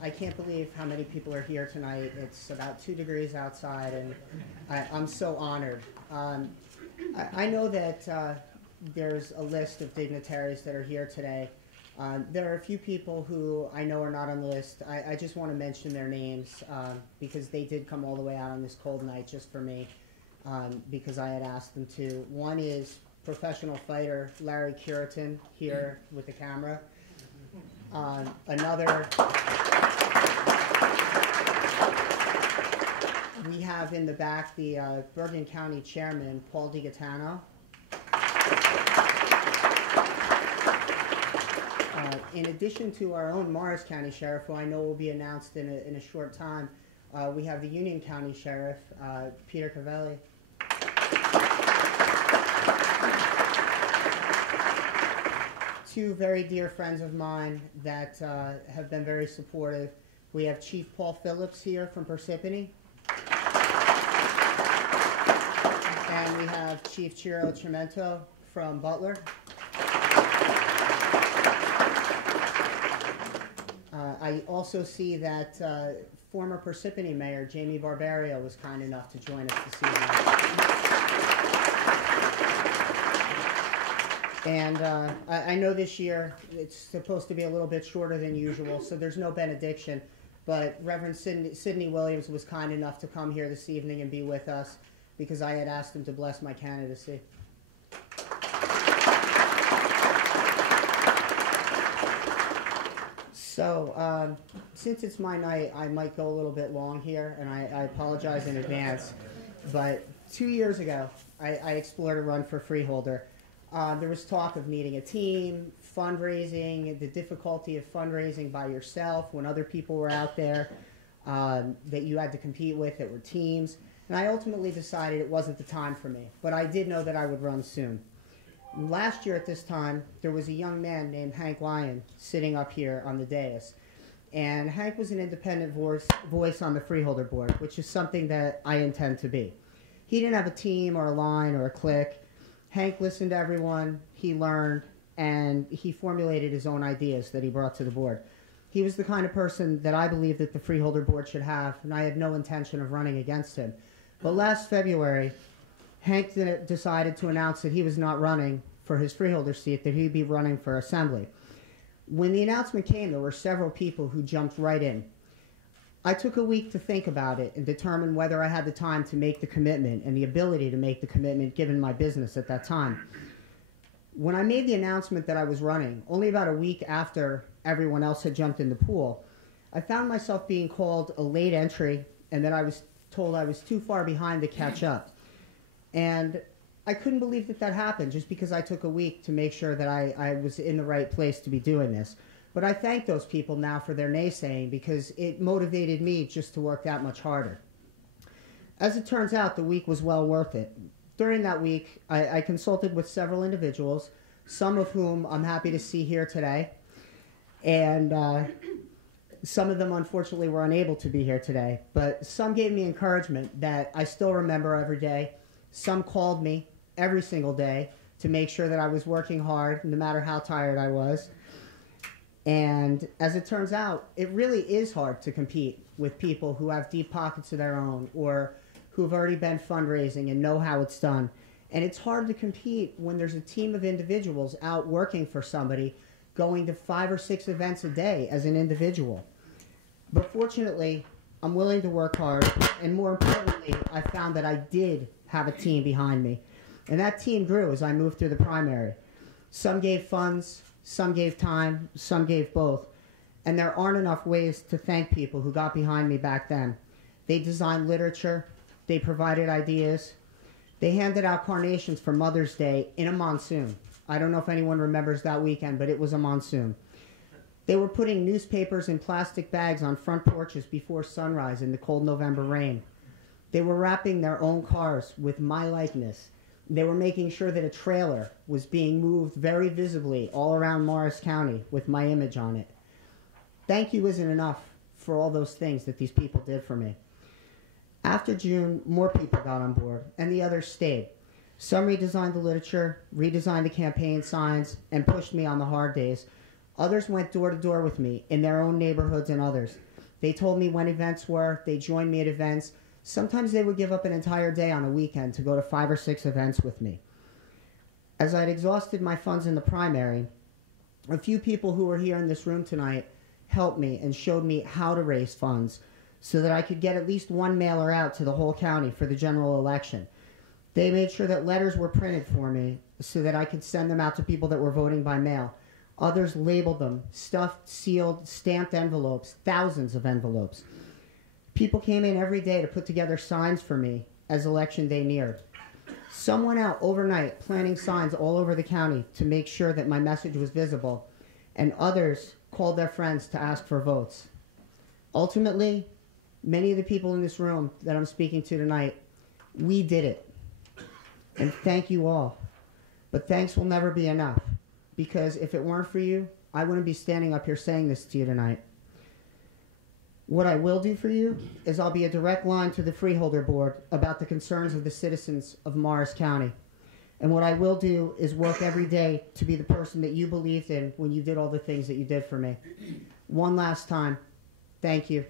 I can't believe how many people are here tonight. It's about 2 degrees outside, and I'm so honored. I know that there's a list of dignitaries that are here today. There are a few people who I know are not on the list. I just want to mention their names because they did come all the way out on this cold night just for me because I had asked them to. One is professional fighter Larry Curitan here with the camera. Another, we have in the back the Bergen County Chairman, Paul DiGaetano. In addition to our own Morris County Sheriff, who I know will be announced in a short time, we have the Union County Sheriff, Peter Cavelli. Two very dear friends of mine that have been very supportive. We have Chief Paul Phillips here from Parsippany. And we have Chief Ciro Cimento from Butler. I also see that former Parsippany Mayor Jamie Barbario was kind enough to join us this evening. And I know this year it's supposed to be a little bit shorter than usual, so there's no benediction, but Reverend Sidney Williams was kind enough to come here this evening and be with us because I had asked him to bless my candidacy. So, since it's my night, I might go a little bit long here, and I apologize in advance. But 2 years ago, I explored a run for Freeholder. There was talk of needing a team, fundraising, the difficulty of fundraising by yourself when other people were out there that you had to compete with that were teams. And I ultimately decided it wasn't the time for me, but I did know that I would run soon. Last year at this time, there was a young man named Hank Lyon sitting up here on the dais. And Hank was an independent voice on the Freeholder board, which is something that I intend to be. He didn't have a team or a line or a clique. Hank listened to everyone, he learned, and he formulated his own ideas that he brought to the board. He was the kind of person that I believe that the Freeholder board should have, and I had no intention of running against him. But last February, Hank decided to announce that he was not running for his Freeholder seat, that he'd be running for Assembly. When the announcement came, there were several people who jumped right in. I took a week to think about it and determine whether I had the time to make the commitment and the ability to make the commitment given my business at that time. When I made the announcement that I was running, only about a week after everyone else had jumped in the pool, I found myself being called a late entry and that I was told I was too far behind to catch up. And I couldn't believe that that happened just because I took a week to make sure that I was in the right place to be doing this. But I thank those people now for their naysaying because it motivated me just to work that much harder. As it turns out, the week was well worth it. During that week, I consulted with several individuals, some of whom I'm happy to see here today. And some of them, unfortunately, were unable to be here today. But some gave me encouragement that I still remember every day. Some called me every single day to make sure that I was working hard, no matter how tired I was. And as it turns out, it really is hard to compete with people who have deep pockets of their own or who've already been fundraising and know how it's done. And it's hard to compete when there's a team of individuals out working for somebody, going to 5 or 6 events a day as an individual. But fortunately, I'm willing to work hard, and more importantly, I found that I did have a team behind me. And that team grew as I moved through the primary. Some gave funds, some gave time, some gave both. And there aren't enough ways to thank people who got behind me back then. They designed literature, they provided ideas, they handed out carnations for Mother's Day in a monsoon. I don't know if anyone remembers that weekend, but it was a monsoon. They were putting newspapers in plastic bags on front porches before sunrise in the cold November rain. They were wrapping their own cars with my likeness. They were making sure that a trailer was being moved very visibly all around Morris County with my image on it. Thank you isn't enough for all those things that these people did for me. After June, more people got on board, and the others stayed. Some redesigned the literature, redesigned the campaign signs, and pushed me on the hard days. Others went door to door with me in their own neighborhoods and others. They told me when events were. They joined me at events. Sometimes they would give up an entire day on a weekend to go to 5 or 6 events with me. As I'd exhausted my funds in the primary, a few people who were here in this room tonight helped me and showed me how to raise funds so that I could get at least one mailer out to the whole county for the general election. They made sure that letters were printed for me so that I could send them out to people that were voting by mail. Others labeled them, stuffed, sealed, stamped envelopes, thousands of envelopes. People came in every day to put together signs for me as election day neared. Some went out overnight planting signs all over the county to make sure that my message was visible, and others called their friends to ask for votes. Ultimately, many of the people in this room that I'm speaking to tonight, we did it. And thank you all. But thanks will never be enough, because if it weren't for you, I wouldn't be standing up here saying this to you tonight. What I will do for you is I'll be a direct line to the Freeholder Board about the concerns of the citizens of Morris County. And what I will do is work every day to be the person that you believed in when you did all the things that you did for me. One last time, thank you.